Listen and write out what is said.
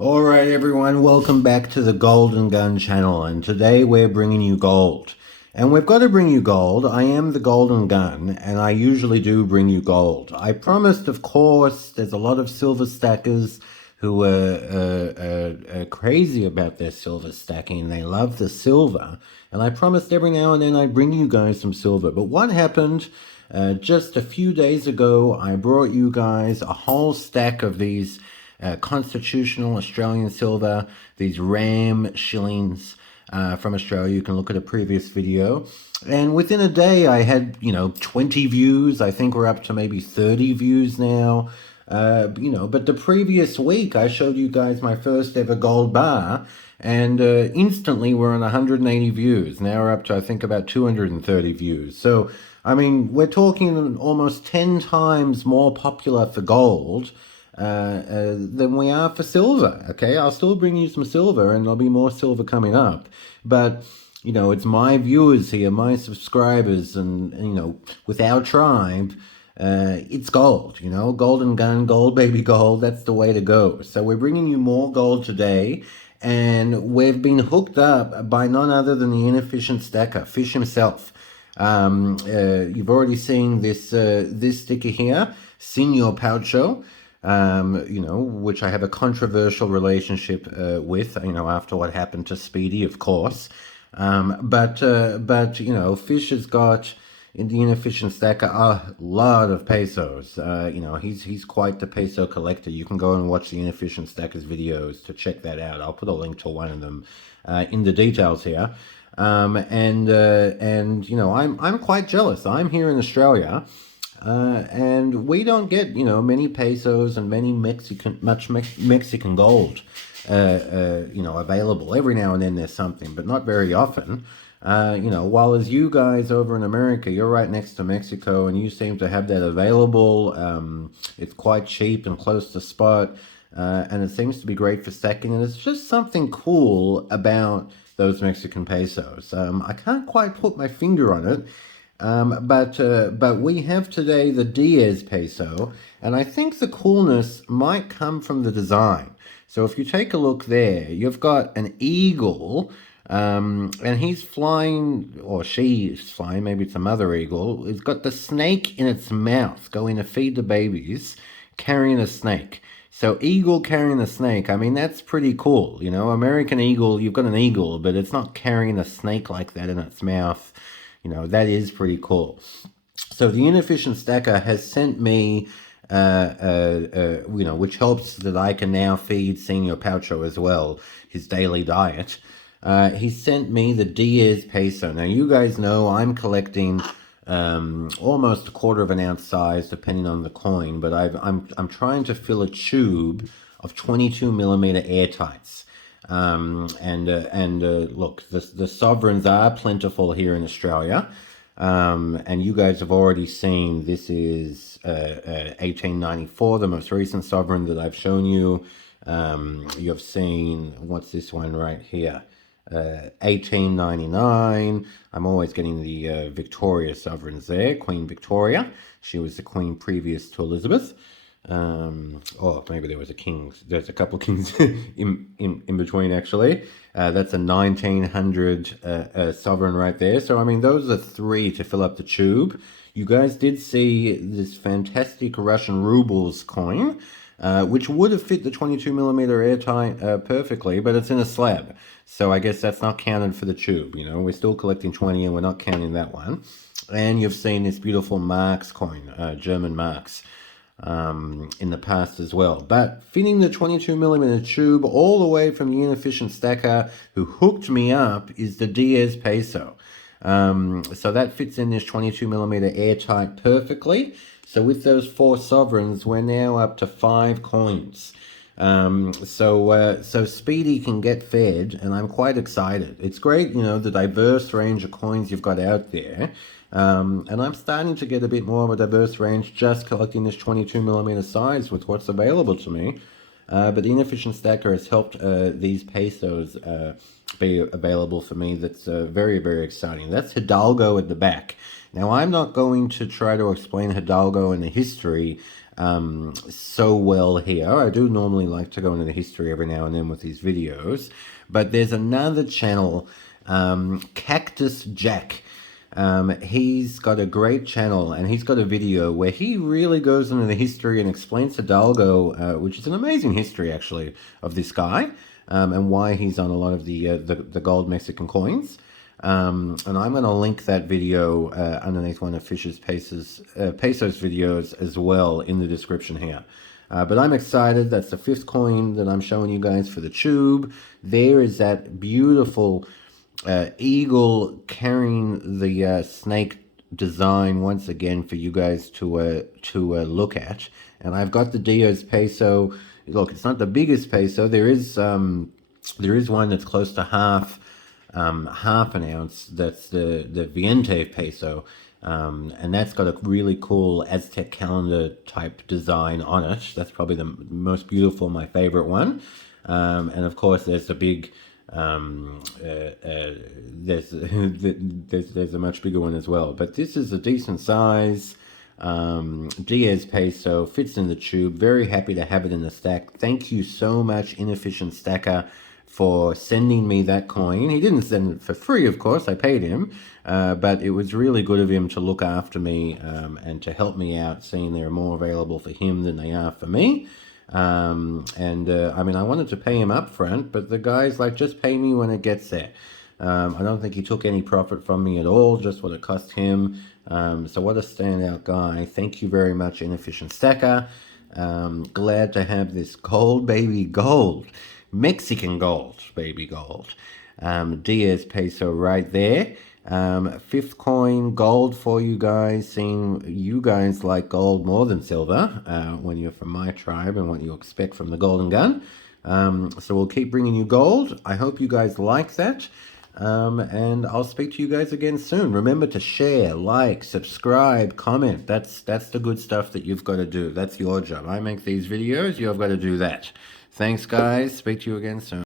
Alright everyone, welcome back to the Golden Gun channel, and today we're bringing you gold. And we've got to bring you gold. I am the Golden Gun, and I usually do bring you gold. I promised, of course, there's a lot of silver stackers who are crazy about their silver stacking. They love the silver. And I promised every now and then I'd bring you guys some silver. But what happened? Just a few days ago, I brought you guys a whole stack of these constitutional Australian silver, these RAM shillings from Australia. You can look at a previous video. And within a day, I had, 20 views. I think we're up to maybe 30 views now. But the previous week, I showed you guys my first ever gold bar, and instantly we're on 180 views. Now we're up to, I think, about 230 views. So, I mean, we're talking almost 10 times more popular for gold than we are for silver. Okay, I'll still bring you some silver, and there'll be more silver coming up. But it's my viewers here, my subscribers, and with our tribe, it's gold. Golden Gun, gold, baby, gold. That's the way to go. So we're bringing you more gold today. And we've been hooked up by none other than the Inefficient Stacker, Fish himself. You've already seen this sticker here, Senor Paucho, which I have a controversial relationship with, after what happened to Speedy, of course. But Fish has got, in the Inefficient Stacker, a lot of pesos. He's quite the peso collector. You can go and watch the Inefficient Stacker's videos to check that out. I'll put a link to one of them in the details here. I'm quite jealous. I'm here in Australia, and we don't get many pesos and many Mexican gold available. Every now and then there's something, but not very often. While as you guys over in America, you're right next to Mexico, and you seem to have that available. It's quite cheap and close to spot, and it seems to be great for stacking. And it's just something cool about those Mexican pesos. I can't quite put my finger on it, but we have today the Diez Peso, and I think the coolness might come from the design. So if you take a look there, you've got an eagle. And he's flying, or she's flying, maybe it's a mother eagle. It's got the snake in its mouth, going to feed the babies, carrying a snake. So eagle carrying a snake, I mean, that's pretty cool. American eagle, you've got an eagle, but it's not carrying a snake like that in its mouth. That is pretty cool. So the Inefficient Stacker has sent me, which helps that I can now feed Senor Paucho as well, his daily diet. He sent me the Diez Peso. Now, you guys know I'm collecting almost a quarter of an ounce size, depending on the coin, but I'm trying to fill a tube of 22 millimeter air-tites. Look, the sovereigns are plentiful here in Australia, and you guys have already seen this is 1894, the most recent sovereign that I've shown you. You've seen, what's this one right here? 1899. I'm always getting the Victoria sovereigns there. Queen Victoria. She was the queen previous to Elizabeth. Or maybe there was a king. There's a couple of kings in between, actually. That's a 1900 sovereign right there. So, I mean, those are three to fill up the tube. You guys did see this fantastic Russian rubles coin, which would have fit the 22 millimeter airtight perfectly, but it's in a slab. So I guess that's not counted for the tube. We're still collecting 20 and we're not counting that one. And you've seen this beautiful Marks coin, German Marks, in the past as well. But fitting the 22 millimeter tube all the way from the Inefficient Stacker, who hooked me up, is the Diez Peso. So that fits in this 22 millimeter airtight perfectly. So with those four sovereigns, we're now up to 5 coins. So Speedy can get fed, and I'm quite excited. It's great, the diverse range of coins you've got out there. And I'm starting to get a bit more of a diverse range just collecting this 22 millimeter size with what's available to me. But the Inefficient Stacker has helped these pesos be available for me. That's very, very exciting. That's Hidalgo at the back. Now, I'm not going to try to explain Hidalgo and the history so well here. I do normally like to go into the history every now and then with these videos, but there's another channel, Cactus Jack. He's got a great channel, and he's got a video where he really goes into the history and explains Hidalgo, which is an amazing history actually of this guy, and why he's on a lot of the gold Mexican coins. And I'm going to link that video underneath one of Peso's videos as well in the description here. But I'm excited. That's the 5th coin that I'm showing you guys for the tube. There is that beautiful eagle carrying the snake design once again for you guys to look at. And I've got the Diez Peso. Look, it's not the biggest peso. There is one that's close to half an ounce. That's the Viente Peso, and that's got a really cool Aztec calendar type design on it. That's probably the most beautiful, my favorite one. And of course, there's the big. There's a much bigger one as well, but this is a decent size. Diez Peso fits in the tube. Very happy to have it in the stack. Thank you so much, Inefficient Stacker, for sending me that coin. He didn't send it for free, of course. I paid him, but it was really good of him to look after me and to help me out, seeing they're more available for him than they are for me. I mean, I wanted to pay him up front, but the guy's like, just pay me when it gets there. I don't think he took any profit from me at all, just what it cost him. So what a standout guy. Thank you very much, Inefficient Stacker. Glad to have this gold, baby, gold. Mexican gold, baby gold. Diez Peso right there. 5th coin, gold for you guys. Seeing you guys like gold more than silver when you're from my tribe and what you expect from the Golden Gun. So we'll keep bringing you gold. I hope you guys like that. And I'll speak to you guys again soon. Remember to share, like, subscribe, comment. That's the good stuff that you've got to do. That's your job. I make these videos. You've got to do that. Thanks, guys. Speak to you again soon.